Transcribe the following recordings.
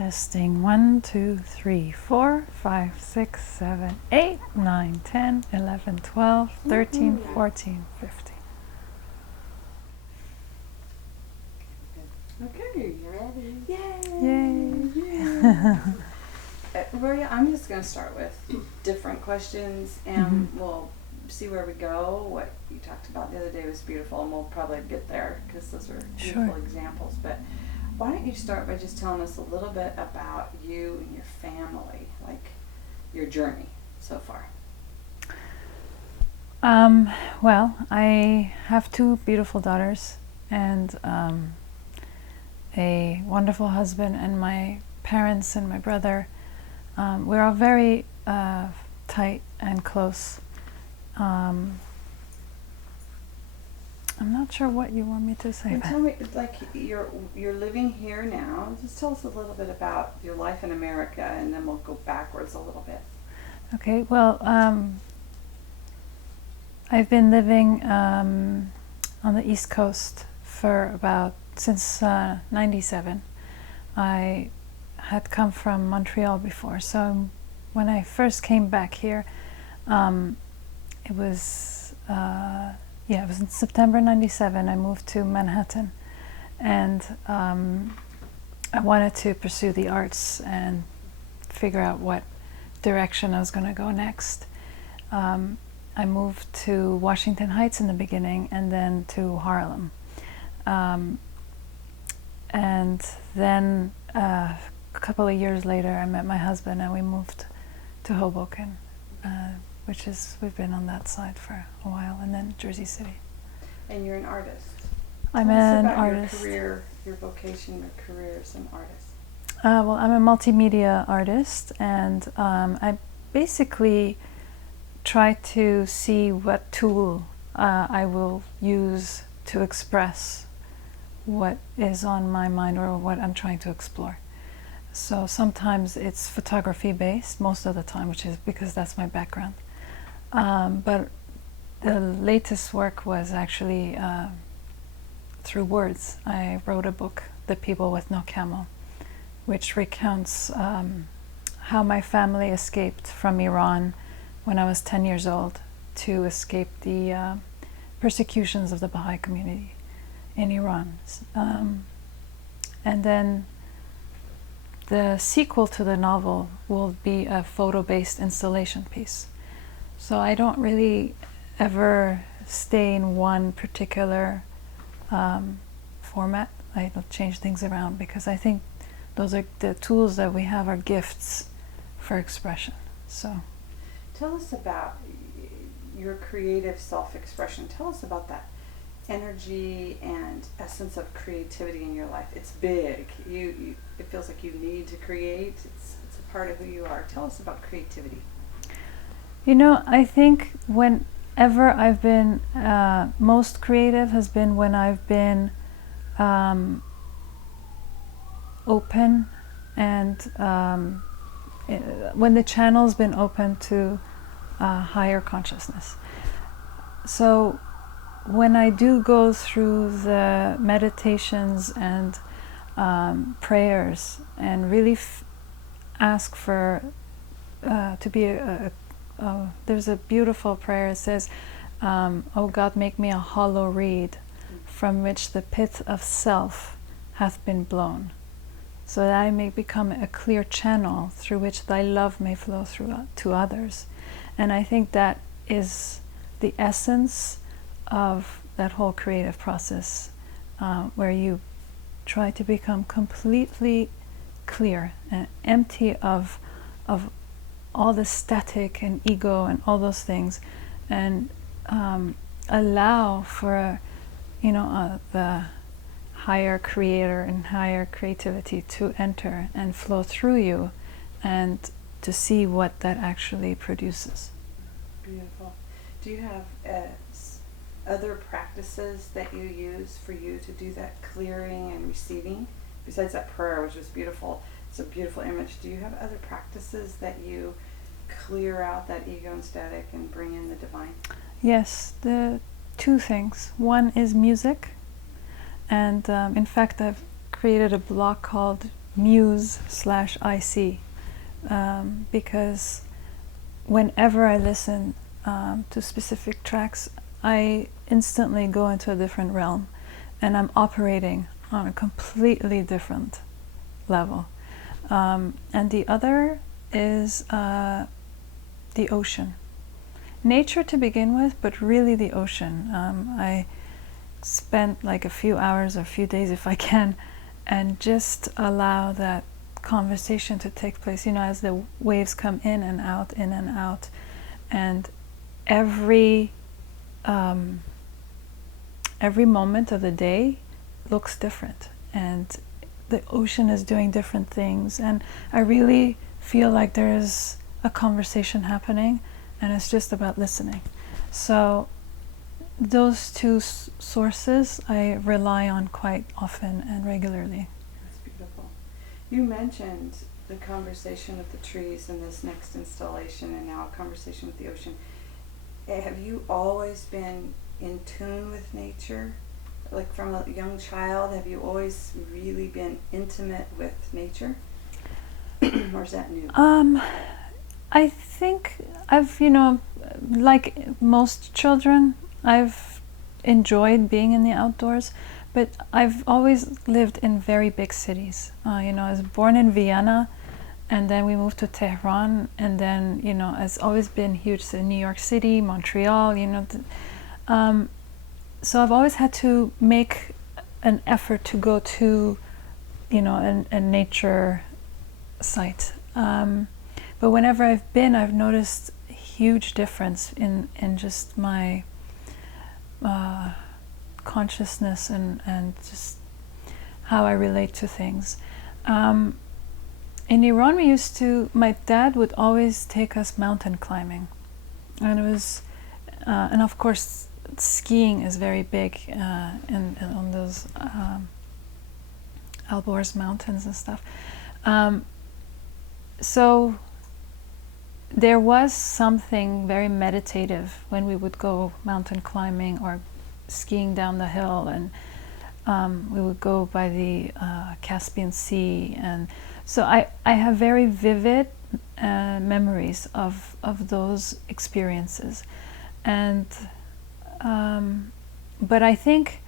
Testing 1, 2, 3, 4, 5, 6, 7, 8, 9, 10, 11, 12, 13, 14, 15. Okay, you ready? Yay! Roya, I'm just going to start with different questions and we'll see where we go. What you talked about the other day was beautiful, and we'll probably get there because those are beautiful examples. But why don't you start by just telling us a little bit about you and your family, like your journey so far? Well, I have 2 beautiful daughters and a wonderful husband, and my parents and my brother. We're all very tight and close. I'm not sure what you want me to say. Tell me, like, you're living here now. Just tell us a little bit about your life in America, and then we'll go backwards a little bit. Okay, well, I've been living on the East Coast for since 97. I had come from Montreal before, so when I first came back here, it was in September 97. I moved to Manhattan, and I wanted to pursue the arts and figure out what direction I was going to go next. I moved to Washington Heights in the beginning, and then to Harlem. And then a couple of years later, I met my husband, and we moved to Hoboken, we've been on that side for a while, and then Jersey City. And you're an artist. I'm an artist. Your career, your vocation, your career as an artist. Well, I'm a multimedia artist, and I basically try to see what tool I will use to express what is on my mind or what I'm trying to explore. So sometimes it's photography based, most of the time, which is because that's my background. But the latest work was actually through words. I wrote a book, The People with No Camel, which recounts how my family escaped from Iran when I was 10 years old to escape the persecutions of the Baha'i community in Iran. And then the sequel to the novel will be a photo-based installation piece. So I don't really ever stay in one particular format. I don't change things around because I think those are the tools that we have are gifts for expression. So, tell us about your creative self-expression. Tell us about that energy and essence of creativity in your life. It's big. It feels like you need to create. It's a part of who you are. Tell us about creativity. You know, I think whenever I've been most creative has been when I've been open, and when the channel's been open to higher consciousness. So when I do go through the meditations and prayers and really ask for to be there's a beautiful prayer. It says, "O God, make me a hollow reed from which the pith of self hath been blown, so that I may become a clear channel through which thy love may flow through to others." And I think that is the essence of that whole creative process, where you try to become completely clear and empty of all the static and ego and all those things, and allow for the higher creator and higher creativity to enter and flow through you, and to see what that actually produces. Beautiful. Do you have other practices that you use for you to do that clearing and receiving? Besides that prayer, which is beautiful, it's a beautiful image. Do you have other practices that you clear out that ego and static and bring in the divine? Yes, the 2 things. One is music, and in fact I've created a blog called muse/IC, because whenever I listen to specific tracks, I instantly go into a different realm, and I'm operating on a completely different level. And the other is the ocean. Nature to begin with, but really the ocean. I spent like a few hours or a few days, if I can, and just allow that conversation to take place, you know, as the waves come in and out, in and out, and every moment of the day looks different, and the ocean is doing different things, and I really feel like there's a conversation happening, and it's just about listening. So those two sources I rely on quite often and regularly. That's beautiful. You mentioned the conversation with the trees in this next installation, and now a conversation with the ocean. Have you always been in tune with nature? Like from a young child, have you always really been intimate with nature? Or is that new? I think I've, you know, like most children, I've enjoyed being in the outdoors, but I've always lived in very big cities. You know, I was born in Vienna, and then we moved to Tehran, and then, you know, it's always been huge in New York City, Montreal, you know. So I've always had to make an effort to go to, you know, a nature site. But whenever I've been, I've noticed a huge difference in just my consciousness and just how I relate to things. In Iran, my dad would always take us mountain climbing. And it was, and of course, skiing is very big on those Alborz mountains and stuff. So there was something very meditative when we would go mountain climbing or skiing down the hill, and we would go by the Caspian Sea, and so I have very vivid memories of those experiences, and but I think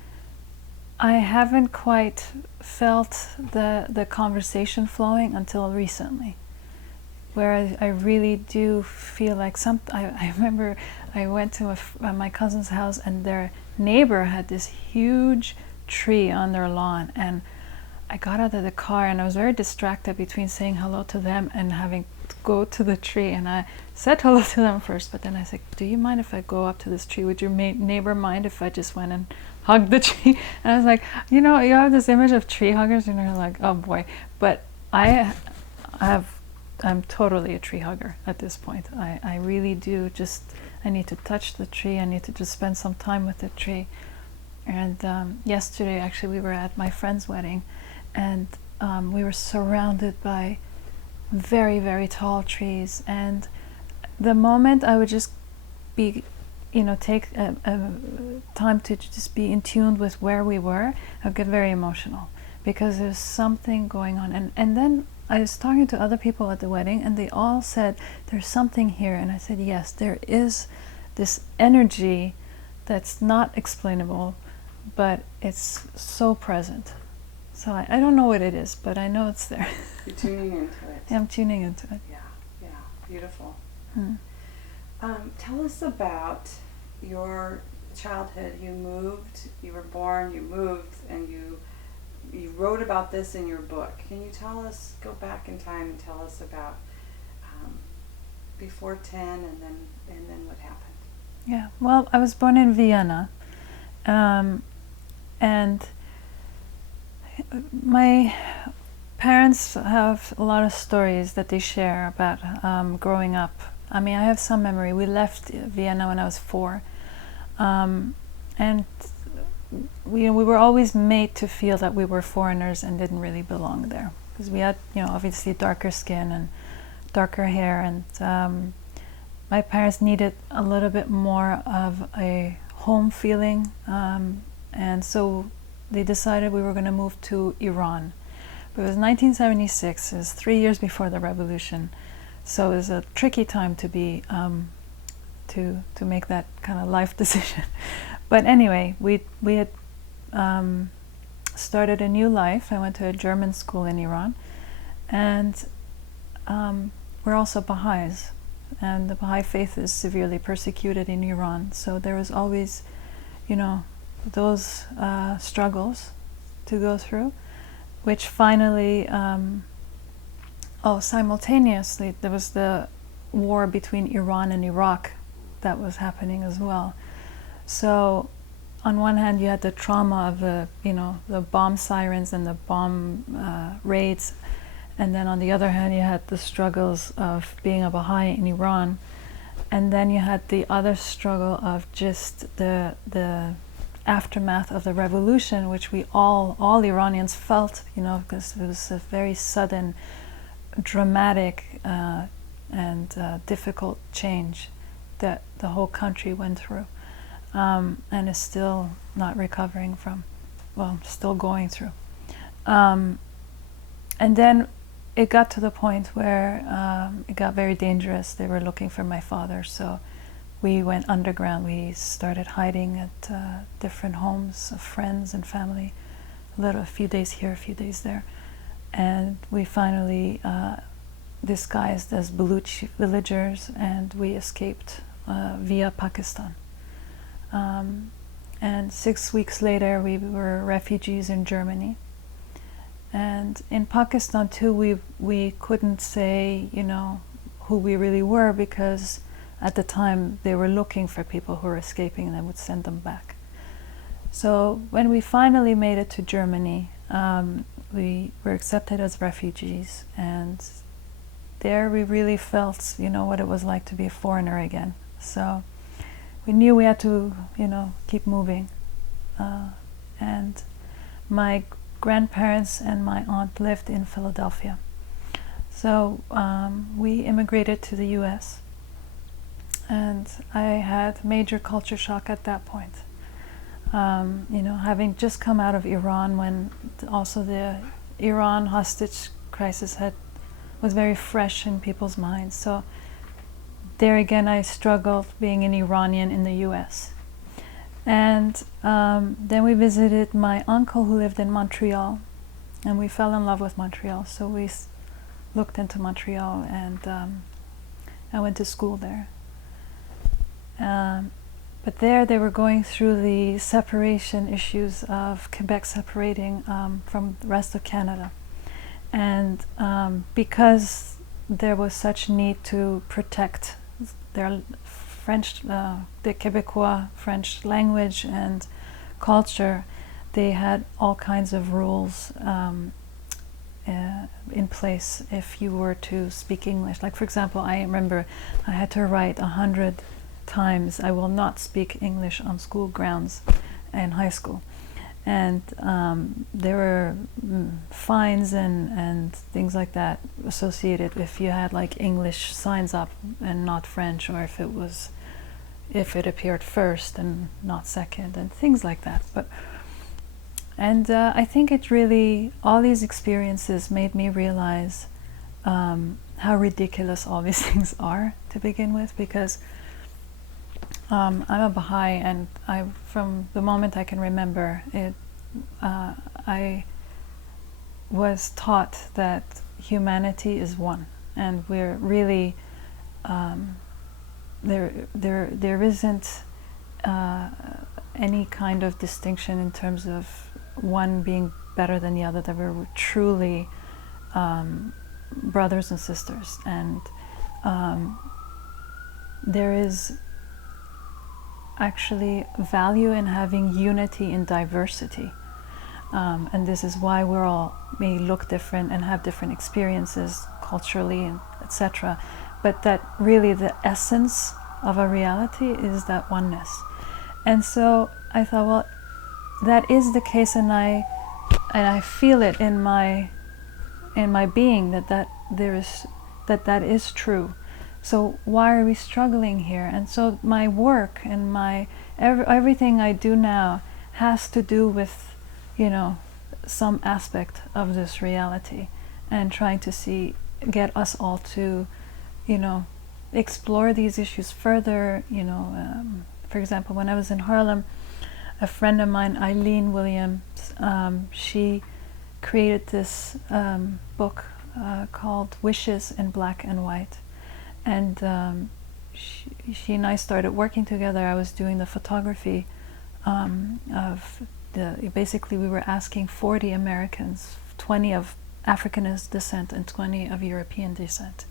I haven't quite felt the conversation flowing until recently, where I really do feel like I remember I went to my cousin's house, and their neighbor had this huge tree on their lawn, and I got out of the car and I was very distracted between saying hello to them and having to go to the tree, and I said hello to them first, but then I said, do you mind if I go up to this tree? Would your neighbor mind if I just went and hugged the tree? And I was like, you know, you have this image of tree huggers, and you're like, oh boy. But I'm totally a tree hugger at this point. I really do I need to touch the tree. I need to just spend some time with the tree. And yesterday, actually, we were at my friend's wedding, and we were surrounded by very, very tall trees. And the moment I would just be, you know, take a time to just be in tune with where we were, I would get very emotional because there's something going on. And then I was talking to other people at the wedding, and they all said, there's something here. And I said, yes, there is this energy that's not explainable, but it's so present. So I don't know what it is, but I know it's there. You're tuning into it. Yeah, I'm tuning into it. Yeah, beautiful. Tell us about your childhood. You moved, you were born, you moved, and you wrote about this in your book. Can you go back in time and tell us about before 10 and then what happened? Yeah, well, I was born in Vienna, and my parents have a lot of stories that they share about growing up. I mean, I have some memory. We left Vienna when I was 4, and we were always made to feel that we were foreigners and didn't really belong there, because we had, you know, obviously darker skin and darker hair, and my parents needed a little bit more of a home feeling, and so they decided we were going to move to Iran, But it was 1976. It was 3 years before the revolution, so it was a tricky time to be to make that kind of life decision. But anyway, we had started a new life. I went to a German school in Iran, and we're also Baha'is, and the Baha'i faith is severely persecuted in Iran. So there was always, those struggles to go through, which finally, simultaneously, there was the war between Iran and Iraq that was happening as well. So on one hand, you had the trauma of the bomb sirens and the bomb raids, and then on the other hand, you had the struggles of being a Baha'i in Iran, and then you had the other struggle of just the aftermath of the revolution, which we all Iranians felt, because it was a very sudden, dramatic, and difficult change that the whole country went through. And is still not recovering from, still going through. And then it got to the point where it got very dangerous. They were looking for my father, so we went underground. We started hiding at different homes of friends and family, a few days here, a few days there. And we finally disguised as Baluchi villagers, and we escaped via Pakistan. And 6 weeks later, we were refugees in Germany. And in Pakistan too, we couldn't say, who we really were, because at the time they were looking for people who were escaping, and they would send them back. So when we finally made it to Germany, we were accepted as refugees, and there we really felt, what it was like to be a foreigner again. So we knew we had to, keep moving. And my grandparents and my aunt lived in Philadelphia. So we immigrated to the US, and I had major culture shock at that point. Having just come out of Iran, when also the Iran hostage crisis was very fresh in people's minds. So there again, I struggled being an Iranian in the US. And then we visited my uncle who lived in Montreal, and we fell in love with Montreal. So we looked into Montreal, and I went to school there. But there they were going through the separation issues of Quebec separating from the rest of Canada. And because there was such need to protect their French, the Quebecois French language and culture, they had all kinds of rules in place if you were to speak English. Like, for example, I remember I had to write 100 times, "I will not speak English on school grounds" in high school. And there were fines and things like that associated if you had like English signs up and not French, or if it appeared first and not second, and things like that. I think it really, all these experiences made me realize how ridiculous all these things are to begin with, because I'm a Baha'i, and from the moment I can remember it, I was taught that humanity is one, and we're really there isn't any kind of distinction in terms of one being better than the other. That we're truly brothers and sisters, and there is actually value in having unity in diversity, and this is why we're all may look different and have different experiences culturally and etc., but that really the essence of a reality is that oneness. And so I thought, well, that is the case, and I feel it in my being that is true. So why are we struggling here? And so my work and everything I do now has to do with, some aspect of this reality, and trying to get us all to, explore these issues further. For example, when I was in Harlem, a friend of mine, Eileen Williams, she created this book called Wishes in Black and White, and she and I started working together. I was doing the photography basically we were asking 40 Americans, 20 of African descent and 20 of European descent,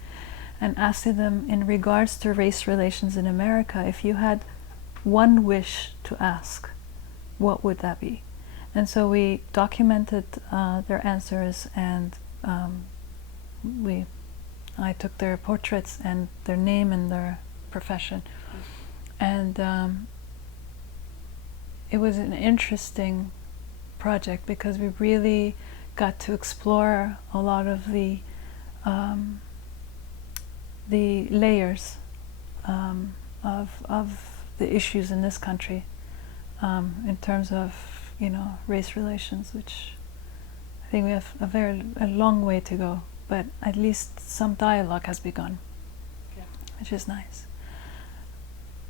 and asking them in regards to race relations in America, if you had one wish to ask, what would that be? And so we documented their answers, and I took their portraits and their name and their profession, and it was an interesting project because we really got to explore a lot of the layers of the issues in this country in terms of race relations, which I think we have a long way to go, but at least some dialogue has begun, which is nice.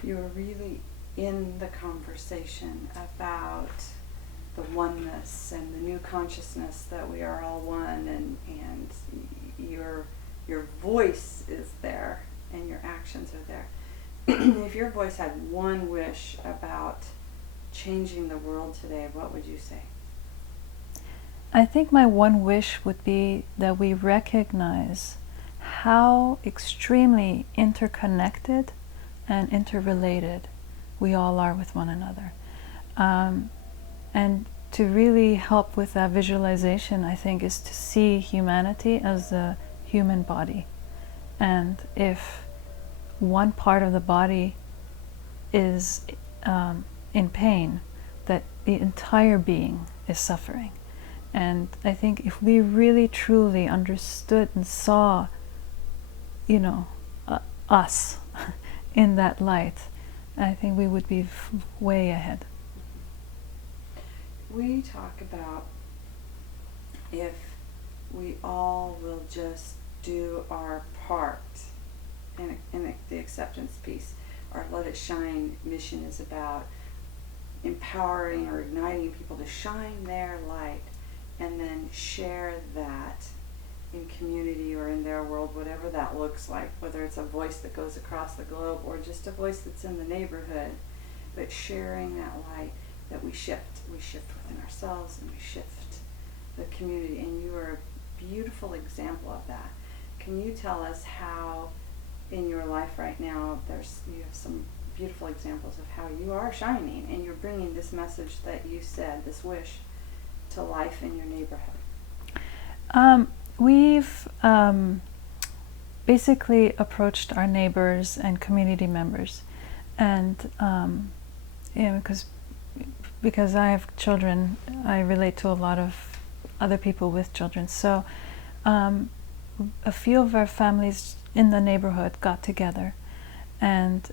You're really in the conversation about the oneness and the new consciousness that we are all one, and your voice is there and your actions are there. If your voice had one wish about changing the world today, what would you say? I think my one wish would be that we recognize how extremely interconnected and interrelated we all are with one another. And to really help with that visualization, I think, is to see humanity as a human body. And if one part of the body is in pain, that the entire being is suffering. And I think if we really truly understood and saw, us in that light, I think we would be way ahead. We talk about if we all will just do our part in the acceptance piece. Our Let It Shine mission is about empowering or igniting people to shine their light and then share that in community or in their world, whatever that looks like, whether it's a voice that goes across the globe or just a voice that's in the neighborhood, but sharing that light, that we shift within ourselves and we shift the community. And you are a beautiful example of that. Can you tell us how in your life right now you have some beautiful examples of how you are shining and you're bringing this message that you said, this wish, to life in your neighborhood? We've basically approached our neighbors and community members, and because I have children, I relate to a lot of other people with children. So a few of our families in the neighborhood got together, and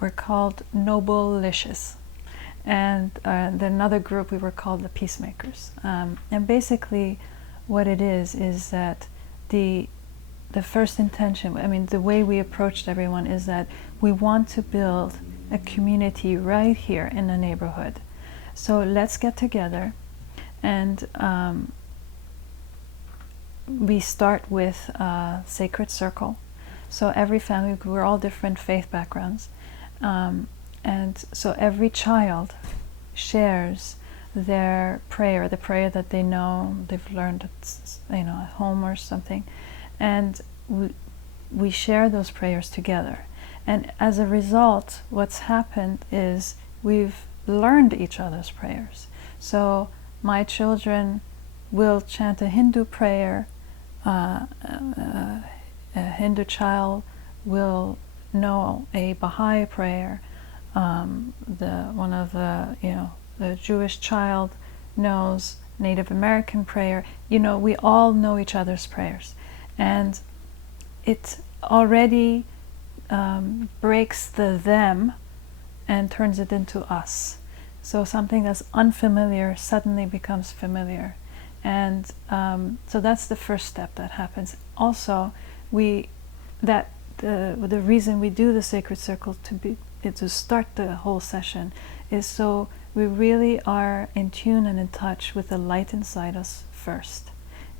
were called Noble-licious. And then another group, we were called the Peacemakers. And basically what it is that the first intention, the way we approached everyone is that we want to build a community right here in the neighborhood. So let's get together, and we start with a sacred circle. So every family, we're all different faith backgrounds, and so every child shares their prayer, the prayer that they know, they've learned at home or something, and we share those prayers together. And as a result, what's happened is we've learned each other's prayers. So my children will chant a Hindu prayer, a Hindu child will know a Baha'i prayer, the Jewish child knows Native American prayer. We all know each other's prayers, and it already breaks the them and turns it into us. So something that's unfamiliar suddenly becomes familiar. And so that's the first step that happens. Also, the reason we do the sacred circle to start the whole session is so we really are in tune and in touch with the light inside us first,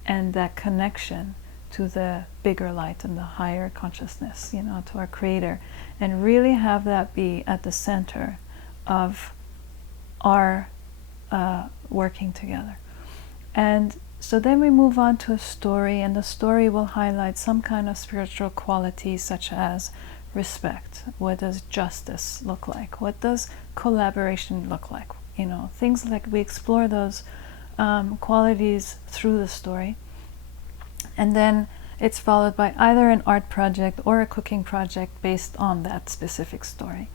and that connection to the bigger light and the higher consciousness, to our Creator, and really have that be at the center of our working together. And so then we move on to a story, and the story will highlight some kind of spiritual quality, such as respect. What does justice look like? What does collaboration look like? Things like we explore those qualities through the story. And then it's followed by either an art project or a cooking project based on that specific story.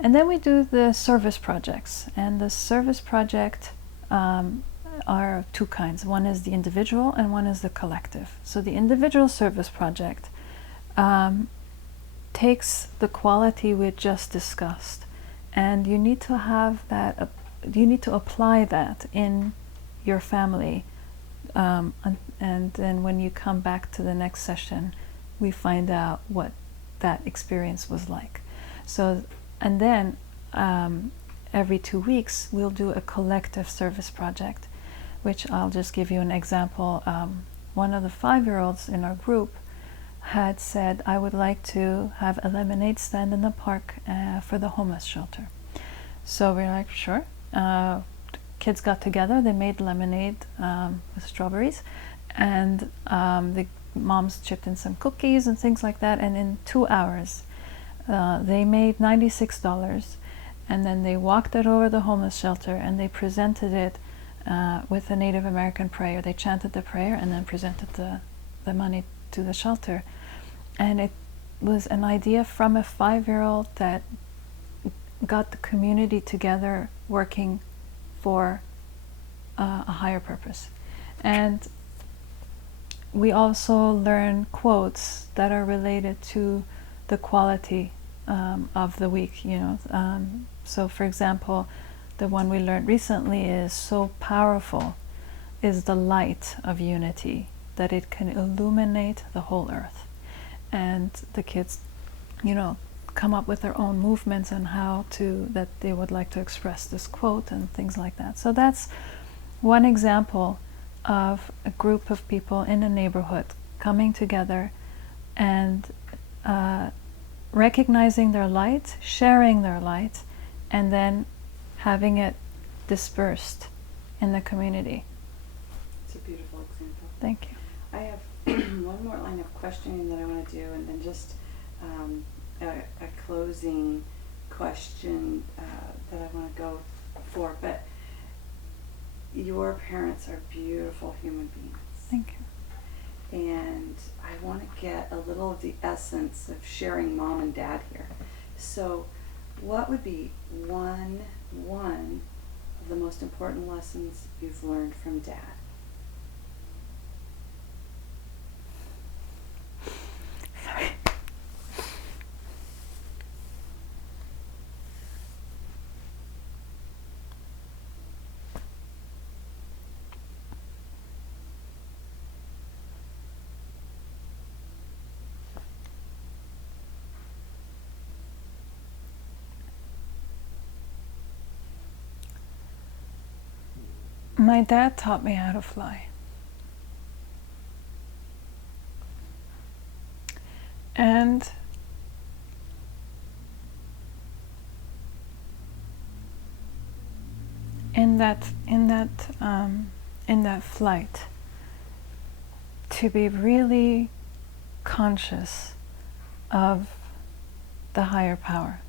And then we do the service projects. And the service project are two kinds. One is the individual and one is the collective. So the individual service project takes the quality we just discussed, and you need to have that, you need to apply that in your family, and then when you come back to the next session, we find out what that experience was like. So, and then every 2 weeks we'll do a collective service project, which I'll just give you an example. One of the 5-year-olds in our group had said, I would like to have a lemonade stand in the park for the homeless shelter. So we're like, sure. Kids got together, they made lemonade with strawberries, and the moms chipped in some cookies and things like that, and in 2 hours they made $96, and then they walked it over the homeless shelter and they presented it with a Native American prayer. They chanted the prayer and then presented the money to the shelter. And it was an idea from a 5-year-old that got the community together working for a higher purpose. And we also learn quotes that are related to the quality of the week. So for example, the one we learned recently is, so powerful is the light of unity that it can illuminate the whole earth. And the kids, come up with their own movements and that they would like to express this quote and things like that. So that's one example of a group of people in a neighborhood coming together and recognizing their light, sharing their light, and then having it dispersed in the community. It's a beautiful example. Thank you. I have one more line of questioning that I want to do, and then just a closing question that I want to go for. But your parents are beautiful human beings. Thank you. And I want to get a little of the essence of sharing mom and dad here. So what would be one of the most important lessons you've learned from dad? Sorry. My dad taught me how to fly. And in that flight, to be really conscious of the higher power,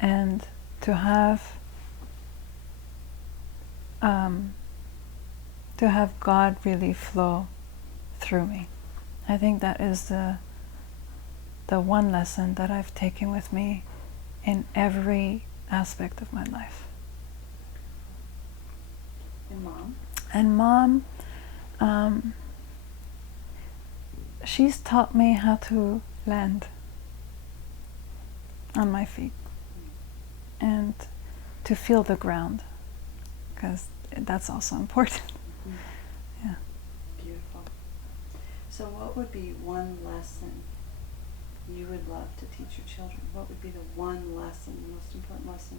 and to have God really flow through me. I think that is the one lesson that I've taken with me in every aspect of my life. And mom? And mom, she's taught me how to land on my feet and to feel the ground, because that's also important. Mm-hmm. Yeah. Beautiful. So what would be one lesson you would love to teach your children? What would be the one lesson, the most important lesson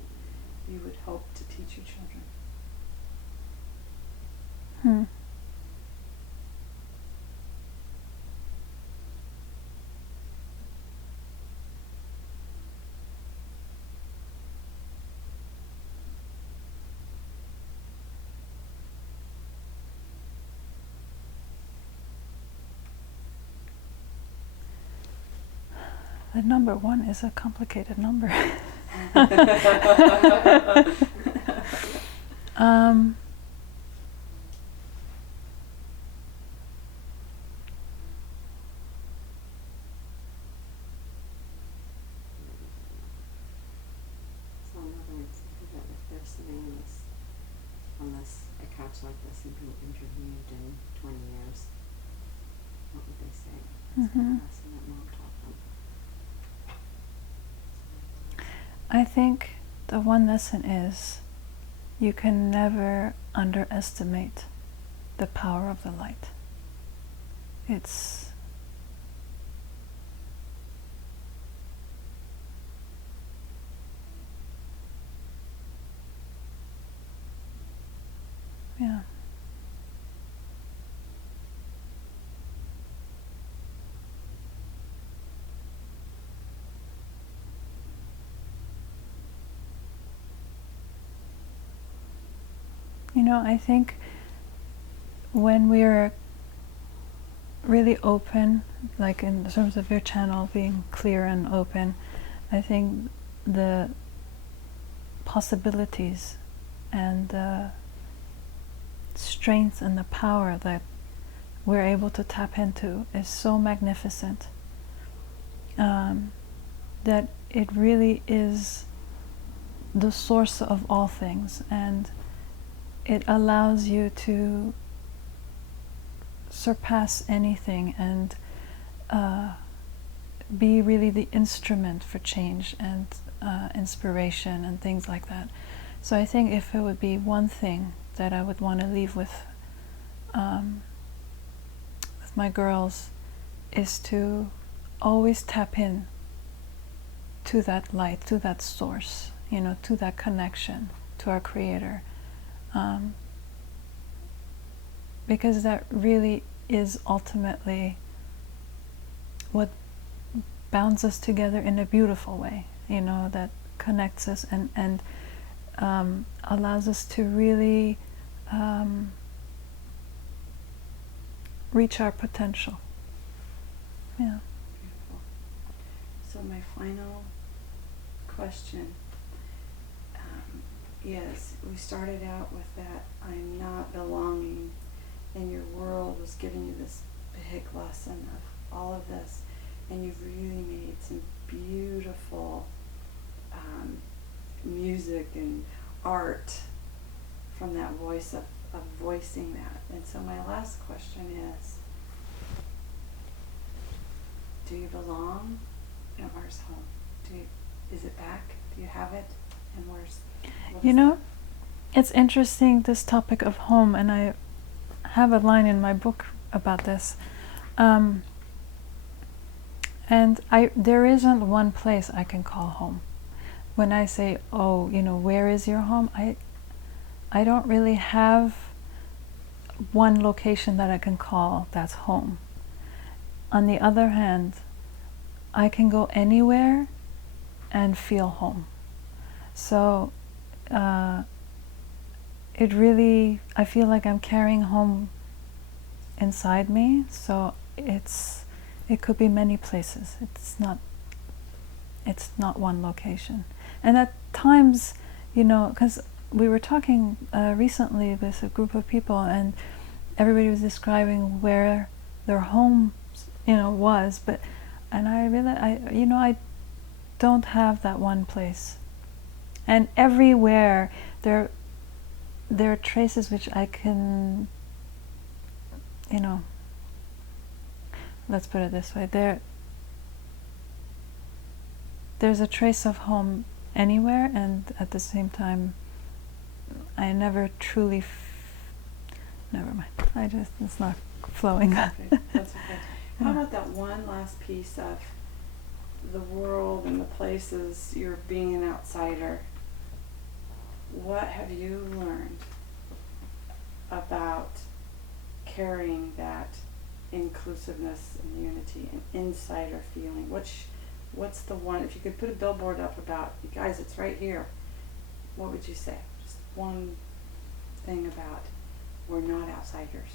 you would hope to teach your children? The number one is a complicated number. So in other words, that if they're sitting on a couch like this and being interviewed in 20 years, what would they say? What's the lesson that Mom taught them? I think the one lesson is you can never underestimate the power of the light. It's yeah. You know, I think when we're really open, like in terms of your channel being clear and open, I think the possibilities and the strength and the power that we're able to tap into is so magnificent, that it really is the source of all things, and it allows you to surpass anything and be really the instrument for change and inspiration and things like that. So I think if it would be one thing that I would want to leave with my girls, is to always tap in to that light, to that source, you know, to that connection to our Creator, because that really is ultimately what bounds us together in a beautiful way, you know, that connects us and allows us to really reach our potential. Yeah. Beautiful. So my final question is, we started out with that I'm not belonging, and your world was giving you this big lesson of all of this, and you've really made some beautiful music and art from that voice of voicing that. And so my last question is, do you belong, and where's home? Is it back? Do you have it? And you know, it's interesting, this topic of home, and I have a line in my book about this. And there isn't one place I can call home. When I say, oh, you know, where is your home? I don't really have one location that I can call that's home. On the other hand, I can go anywhere and feel home. So it really, I feel like I'm carrying home inside me. So it could be many places. It's not one location. And at times, you know, because we were talking recently with a group of people, and everybody was describing where their home, you know, was. And I don't have that one place. And everywhere there are traces which I can, you know, let's put it this way, there's a trace of home anywhere, and at the same time I never truly. Never mind. It's not flowing. Okay, that's okay. How about that one last piece of the world and the places, you're being an outsider? What have you learned about carrying that inclusiveness and unity and insider feeling? What's the one, if you could put a billboard up about, you guys, it's right here, what would you say? Just one thing about we're not outsiders.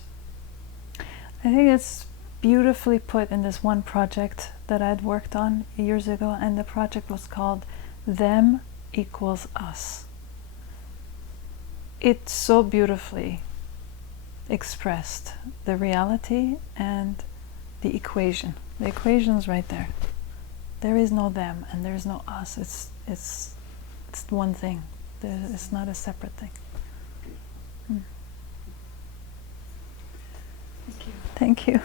I think it's beautifully put in this one project that I'd worked on years ago, and the project was called Them Equals Us. It so beautifully expressed the reality and the equation. The equation's right there. There is no them and there is no us. It's one thing. It's not a separate thing. Thank you. Thank you.